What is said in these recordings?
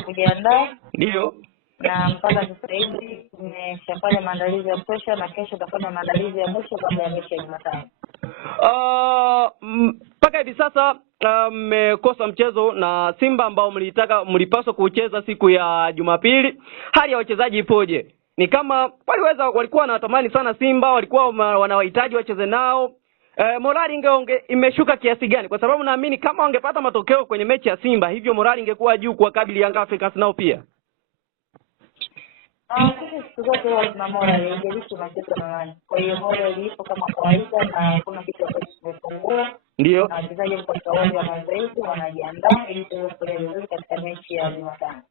wa kujiandaa. Ndio. Na mpaka sasa hivi tumeshafanya maandalizi ya kutosha na kesho tutafanya maandalizi ya mwisho kabla ya mechi ya Jumatano. Mpaka hivi sasa mmekosa mchezo na Simba ambao mlipaswa kucheza siku ya Jumapili. Hali ya wachezaji ipoje? Ni kama walikuwa wanatamani sana Simba, walikuwa wanawahitaji wacheze nao. Morali imeshuka kiasi gani? Kwa sababu naamini kama wangepata matokeo kwenye mechi ya Simba, hivyo morali ingekuwa juu kwa kabili Young Africans nao pia. Sisi siku zote huwa tuna morali, ingelishi tunacheza na nani. Kwa hiyo morali ipo kama kawaida na kuna kitu ambacho kimepungua. Ndio. Na wachezaji wako katika uwanja wa mazoezi wanajiandaa ili tuweze kufanya vizuri katika mechi ya Jumatano.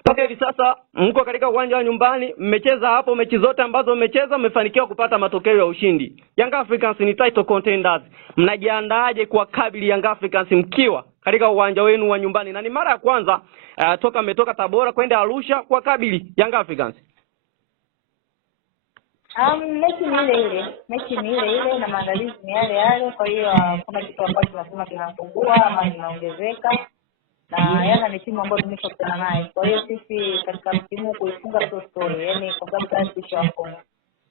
Mpaka hivi sasa mko katika uwanja wa nyumbani, mmecheza hapo mechi zote ambazo mmecheza, mmefanikiwa kupata matokeo ya ushindi. Young Africans ni title contenders. Mnajiandaaje kwa kabili Young Africans mkiwa katika uwanja wenu wa nyumbani? Na ni mara ya kwanza toka mmetoka Tabora kwenda Arusha kwa kabili Young Africans. Mechi ni ile ile na maandalizi ni yale yale, kwa hiyo kuna kitu ambacho tunasema kinapungua ama kinaongezeka. Na Yanga ni timu ambayo tumeshakutana naye. Kwa hiyo sisi katika msimu kuifunga sio story, yani kwa sababu tayari tushawafunga.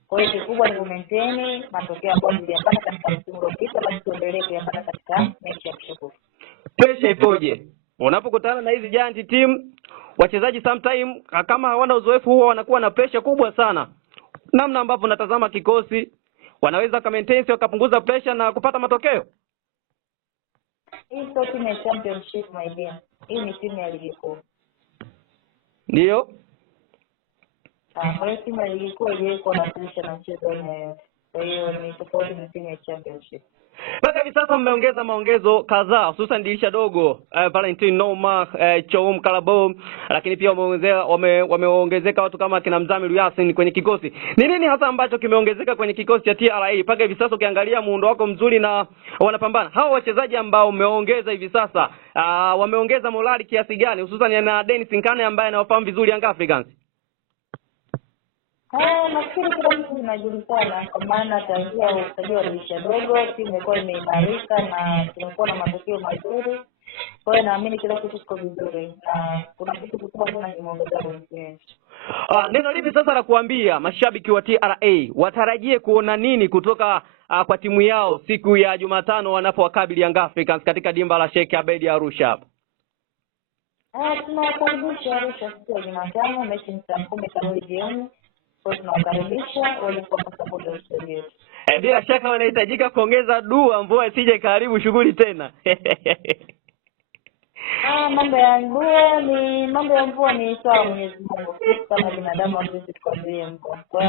Kwa hiyo kikubwa ni kumaintain matokeo ambayo tuliyapata katika msimu uliopita, basi tuendelee kuyapata katika mechi ya kesho. Pressure ipoje? Unapokutana na hizi giant team, wachezaji sometime kama hawana uzoefu huo wanakuwa na pressure kubwa sana. Namna ambavyo natazama kikosi, wanaweza maintain wakapunguza pressure na kupata matokeo. Hii sio timu ya championship my dear. Hii ni timu ya ligi kuu. Ndio. Kwa hiyo timu ya ligi kuu ilikuwa inafunisha na mchezo wenyewe. Kwa hiyo ni tofauti na timu ya championship. Mpaka hivi sasa mmeongeza maongezo kadhaa hususan dirisha dogo, Valentine Noma, Choum Kalabo, lakini pia wameongezeka watu kama kina Mzamiru Yasin kwenye kikosi. Ni nini hasa ambacho kimeongezeka kwenye kikosi cha TRA? Mpaka hivi sasa ukiangalia muundo wako mzuri na wanapambana. Hao wachezaji ambao umeongeza hivi sasa, wameongeza morali kiasi gani hususan na Dennis Nkane ambaye anawafahamu vizuri Young Africans? Nafikiri kila kitu kinajulikana kwa maana tangia usajili wa dirisha dogo timu imekuwa imeimarika na tumekuwa na matokeo mazuri. Kwa hiyo naamini kila kitu kiko vizuri na kuna kitu kikubwa sana kimeongezeka kwenye timu. Neno lipi sasa la kuambia mashabiki wa TRA watarajie kuona nini kutoka kwa timu yao siku ya Jumatano wanapowakabili Young Africans katika dimba la Sheikh Abedi Arusha hapa? Tunawakaribisha Arusha siku ya Jumatano, mechi ni saa 10 kamili jioni. Kwa tunawakaribisha walikuwa kwa support ya studio. Bila shaka wanahitajika kuongeza dua mvua isije karibu shughuli tena. Mambo ya mvua ni sawa Mwenyezi Mungu. Kama binadamu hatuwezi tukazuia mvua. Kwa